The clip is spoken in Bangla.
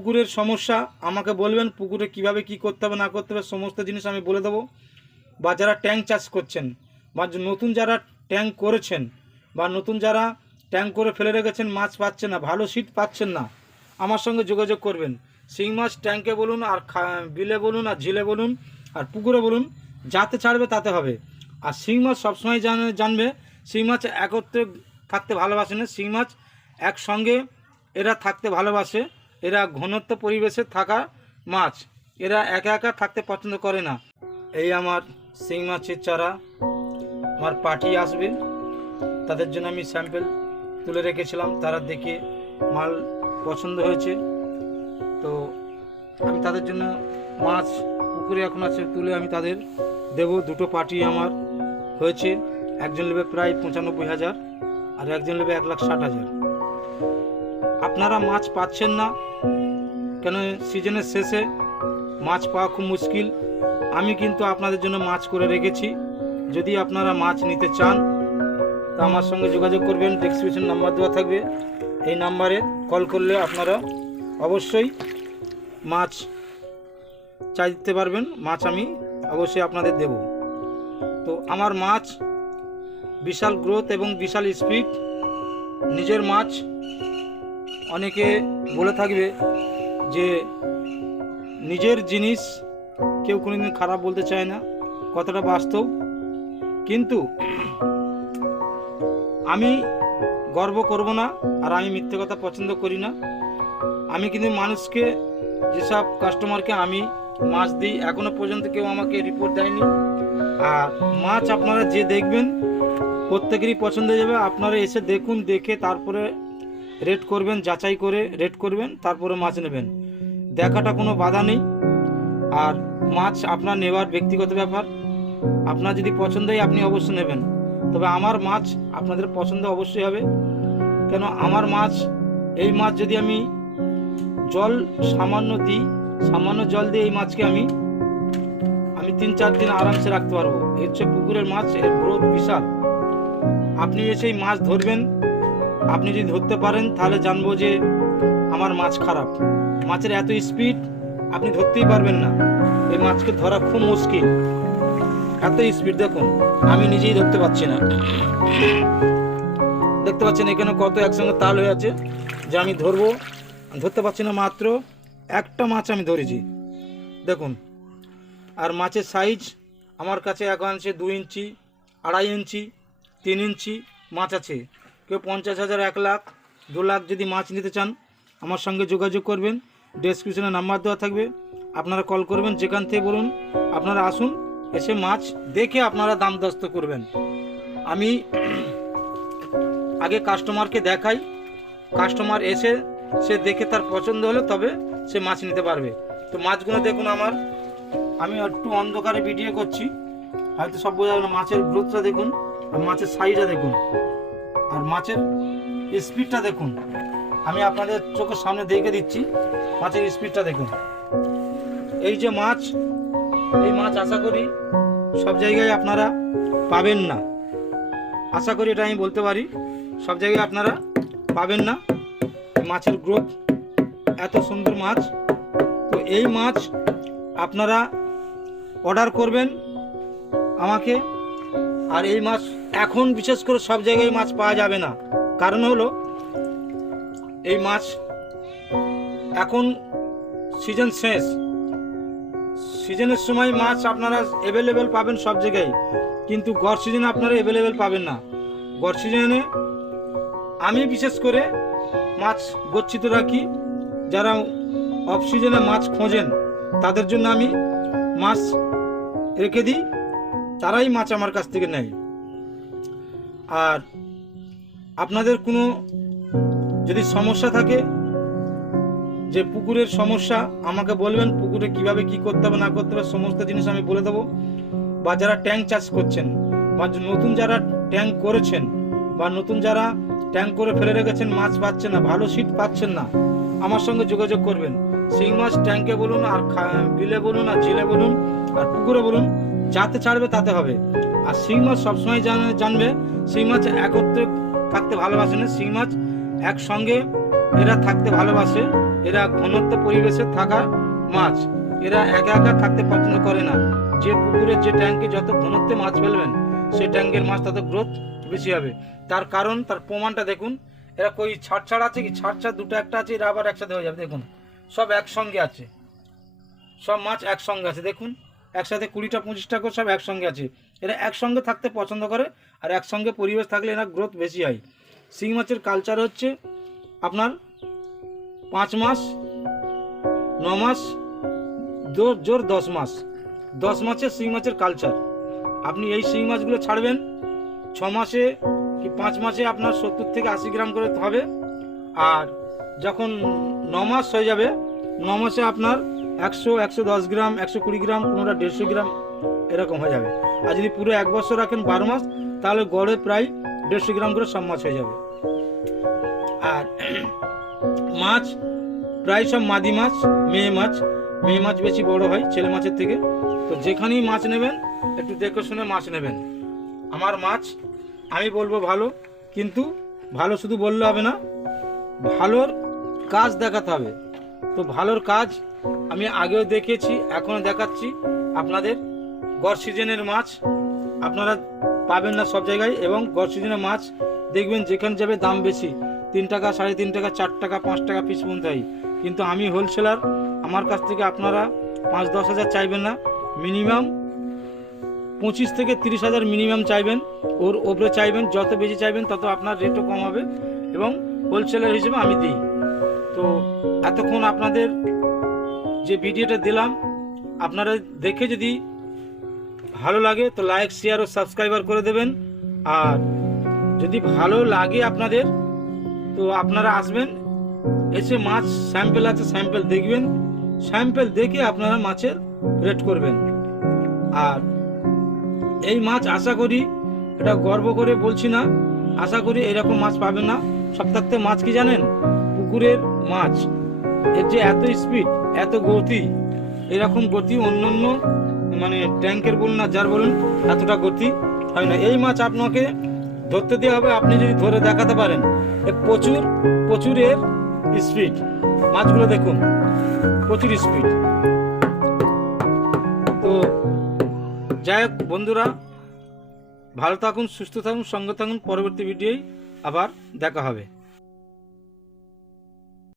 পুকুরের সমস্যা আমাকে বলবেন, পুকুরে কিভাবে কি করতে হবে না করতে হবে সমস্ত জিনিস আমি বলে দেবো। বা যারা ট্যাঙ্ক চাষ করছেন বা নতুন যারা ট্যাঙ্ক করেছেন বা নতুন যারা ট্যাঙ্ক করে ফেলে রেখেছেন, মাছ পাচ্ছেন না, ভালো সিট পাচ্ছেন না, আমার সঙ্গে যোগাযোগ করবেন। শিং মাছ ট্যাঙ্কে বলুন আর বিলে বলুন আর ঝিলে বলুন আর পুকুরে বলুন, যাতে ছাড়বে তাতে হবে। আর শিং মাছ সবসময় জানবে শিং মাছ একত্রে থাকতে ভালোবাসে না। শিং মাছ একসঙ্গে এরা থাকতে ভালোবাসে। এরা ঘনত্ব পরিবেশে থাকা মাছ, এরা একা একা থাকতে পছন্দ করে না। এই আমার শিং মাছের চারা আমার পার্টি আসবে, তাদের জন্য আমি স্যাম্পেল তুলে রেখেছিলাম, তারা দেখে মাল পছন্দ হয়েছে, তো আমি তাদের জন্য মাছ পুকুরে এখন আছে তুলে আমি তাদের দেব। দুটো পার্টি আমার হয়েছে, একজন নেবে প্রায় 95,000 আর একজন নেবে 1,60,000। আপনারা মাছ পাচ্ছেন না কেন? সিজনের শেষে মাছ পাওয়া খুব মুশকিল। আমি কিন্তু আপনাদের জন্য মাছ করে রেখেছি। যদি আপনারা মাছ নিতে চান তা আমার সঙ্গে যোগাযোগ করবেন। ডেসক্রিপশন নাম্বার দেওয়া থাকবে, এই নাম্বারে কল করলে আপনারা অবশ্যই মাছ চাইতে পারবেন। মাছ আমি অবশ্যই আপনাদের দেব। তো আমার মাছ বিশাল গ্রোথ এবং বিশাল স্পিড। নিজের মাছ অনেকে বলে থাকবে যে নিজের জিনিস কেউ কোনোদিন খারাপ বলতে চায় না, কথাটা বাস্তব। কিন্তু আমি গর্ব করব না আর আমি মিথ্যে কথা পছন্দ করি না। আমি কিন্তু মানুষকে, যেসব কাস্টমারকে আমি মাছ দিই, এখনো পর্যন্ত কেউ আমাকে রিপোর্ট দেয়নি। আর মাছ আপনারা যে দেখবেন প্রত্যেকেরই পছন্দ হয়ে যাবে। আপনারা এসে দেখুন, দেখে তারপরে রেট করবেন, যাচাই করে রেট করবেন, তারপরে মাছ নেবেন। দেখাটা কোনো বাধা নেই। আর মাছ আপনার নেওয়ার ব্যক্তিগত ব্যাপার। আপনার যদি পছন্দ হয় আপনি অবশ্যই নেবেন, তবে আমার মাছ আপনাদের পছন্দ অবশ্যই হবে। কেন আমার মাছ, এই মাছ যদি আমি জল সামান্য দিই, সামান্য জল দিয়ে এই মাছকে আমি 3-4 দিন আরামসে রাখতে পারবো। এর হচ্ছে পুকুরের মাছ, এর গ্রোথ বিশাল। আপনি এসে এই মাছ ধরবেন, আপনি যদি ধরতে পারেন তাহলে জানবো যে আমার মাছ খারাপ। মাছের এত স্পিড আপনি ধরতেই পারবেন না, এই মাছকে ধরা খুব মুশকিল, এত স্পিড। দেখুন আমি নিজেই ধরতে পারছি না, দেখতে পাচ্ছেন এখানে কত একসঙ্গে তাল হয়ে আছে যে আমি ধরতে পারছি না। মাত্র একটা মাছ আমি ধরেছি, দেখুন। আর মাছের সাইজ আমার কাছে এখন আছে 2 ইঞ্চি, 2.5 ইঞ্চি, 3 ইঞ্চি মাছ আছে। কেউ 50,000, 1 লাখ, 2 লাখ যদি মাছ নিতে চান আমার সঙ্গে যোগাযোগ করবেন। ডেসক্রিপশনে নাম্বার দেওয়া থাকবে, আপনারা কল করবেন। যেখান থেকে বলুন আপনারা আসুন, এসে মাছ দেখে আপনারা দাম দস্ত করবেন। আমি আগে কাস্টমারকে দেখাই, কাস্টমার এসে সে দেখে তার পছন্দ হলে তবে সে মাছ নিতে পারবে। তো মাছগুলো দেখুন আমার, আমি একটু অন্ধকারে ভিডিও করছি, হয়তো সব বোঝা যাবে না। মাছের গ্রোথটা দেখুন, আর মাছের সাইজটা দেখুন, আর মাছের স্পিডটা দেখুন। আমি আপনাদের চোখের সামনে দেখে দিচ্ছি, মাছের স্পিডটা দেখুন। এই যে মাছ, এই মাছ আশা করি সব জায়গায় আপনারা পাবেন না, আশা করি এটা আমি বলতে পারি, সব জায়গায় আপনারা পাবেন না। মাছের গ্রোথ এত সুন্দর মাছ। তো এই মাছ আপনারা অর্ডার করবেন আমাকে। আর এই মাছ এখন বিশেষ করে সব জায়গায় মাছ পাওয়া যাবে না, কারণ হলো এই মাছ এখন সিজন শেষ। সিজনের সময় মাছ আপনারা অ্যাভেলেবেল পাবেন সব জায়গায়, কিন্তু গড় সিজনে আপনারা অ্যাভেলেবেল পাবেন না। গড় সিজনে আমি বিশেষ করে মাছ গচ্ছিত রাখি। যারা অফ সিজনে মাছ খোঁজেন তাদের জন্য আমি মাছ রেখে দিই, তারাই মাছ আমার কাছ থেকে নেয়। আর আপনাদের কোনো যদি সমস্যা থাকে, যে পুকুরের সমস্যা আমাকে বলবেন, পুকুরে কিভাবে কি করতে হবে না করতে হবে সমস্ত জিনিস আমি বলে দেবো। বা যারা ট্যাঙ্ক চাষ করছেন বা নতুন যারা ট্যাঙ্ক করেছেন বা নতুন যারা ট্যাঙ্ক করে ফেলে রেখেছেন, মাছ পাচ্ছেন না, ভালো সিট পাচ্ছেন না, আমার সঙ্গে যোগাযোগ করবেন। শিং মাছ ট্যাঙ্কে বলুন আর বিলে বলুন আর ঝিলে বলুন আর পুকুরে বলুন, যাতে ছাড়বে তাতে হবে। আর শিং মাছ সবসময় জানবে শিং মাছ একত্রে থাকতে ভালোবাসে না। শিং মাছ একসঙ্গে এরা থাকতে ভালোবাসে, এরা ঘনত্ব পরিবেশে থাকা মাছ, এরা একা একা থাকতে পছন্দ করে না। যে পুকুরের যে ট্যাঙ্কে যত ঘনত্বে মাছ ফেলবেন সেই ট্যাঙ্কের মাছ তত গ্রোথ বেশি হবে। তার কারণ, তার প্রমাণটা দেখুন। এরা কই ছাড় আছে কি? ছাড় দুটো একটা আছে, এরা আবার একসাথে হয়ে যাবে। দেখুন সব একসঙ্গে আছে, সব মাছ একসঙ্গে আছে। দেখুন একসাথে 20টা 25টা করে সব একসঙ্গে আছে। এরা একসঙ্গে থাকতে পছন্দ করে, আর একসঙ্গে পরিবেশ থাকলে এরা গ্রোথ বেশি হয়। শিং মাছের কালচার হচ্ছে আপনার 5 মাস, 9 মাস, জোর 10 মাস। 10 মাসের শিং মাছের কালচার। আপনি এই শিং মাছগুলো ছাড়বেন 6 মাসে কি 5 মাসে আপনার 70 থেকে 80 গ্রাম করে হবে। আর যখন 9 মাস হয়ে যাবে, 9 মাসে আপনার 100, 110 গ্রাম, 120 গ্রাম, কোনোটা 150 গ্রাম এরকম হয়ে যাবে। আর যদি পুরো 1 বছর রাখেন 12 মাস, তাহলে গড়ে প্রায় 150 গ্রাম করে সব মাছ হয়ে যাবে। আর মাছ প্রায় সব মাদি মাছ, মেয়ে মাছ বেশি বড় হয় ছেলে মাছের থেকে। তো যেখানেই মাছ নেবেন একটু দেখে শুনে মাছ নেবেন। আমার মাছ আমি বলবো ভালো, কিন্তু ভালো শুধু বললে হবে না, ভালোর কাজ দেখাতে হবে। তো ভালোর কাজ আমি আগেও দেখিয়েছি, এখনও দেখাচ্ছি আপনাদের। গড় সিজনের মাছ আপনারা পাবেন না সব জায়গায়, এবং গড় সিজনের মাছ দেখবেন যেখানে যাবে দাম বেশি, 3 টাকা, 3.5 টাকা, 4 টাকা, 5 টাকা পিস পর্যন্ত হয়। কিন্তু আমি হোলসেলার, আমার কাছ থেকে আপনারা 5-10 হাজার চাইবেন না, মিনিমাম 25 থেকে 30 হাজার মিনিমাম চাইবেন। ওর ওপরে চাইবেন, যত বেশি চাইবেন তত আপনার রেটও কম হবে, এবং হোলসেলার হিসেবে আমি দিই। তো এতক্ষণ আপনাদের যে ভিডিওটা দিলাম, আপনারা দেখে যদি ভালো লাগে তো লাইক, শেয়ার ও সাবস্ক্রাইবার করে দেবেন। আর যদি ভালো লাগে আপনাদের, তো আপনারা আসবেন, এসে মাছ স্যাম্পেল আছে, স্যাম্পেল দেখবেন, স্যাম্পেল দেখে আপনারা মাছের রেট করবেন। আর এই মাছ আশা করি, এটা গর্ব করে বলছি না, আশা করি এরকম মাছ পাবেন না। সপ্তাহে মাছ কি জানেন? পুকুরের মাছ, এর যে এত স্পিড, এত গতি, এরকম গতি অন্য অন্য মানে ট্যাঙ্কের বলুন না যার বলুন, এতটা গতি হয় না। এই মাছ আপনাকে ধরতে দেওয়া হবে, আপনি যদি ধরে দেখাতে পারেন। প্রচুর এর স্পিড, মাছগুলো দেখুন প্রচুর স্পিড। তো যাই হোক বন্ধুরা, ভালো থাকুন, সুস্থ থাকুন, সঙ্গে থাকুন। পরবর্তী ভিডিওয় আবার দেখা হবে।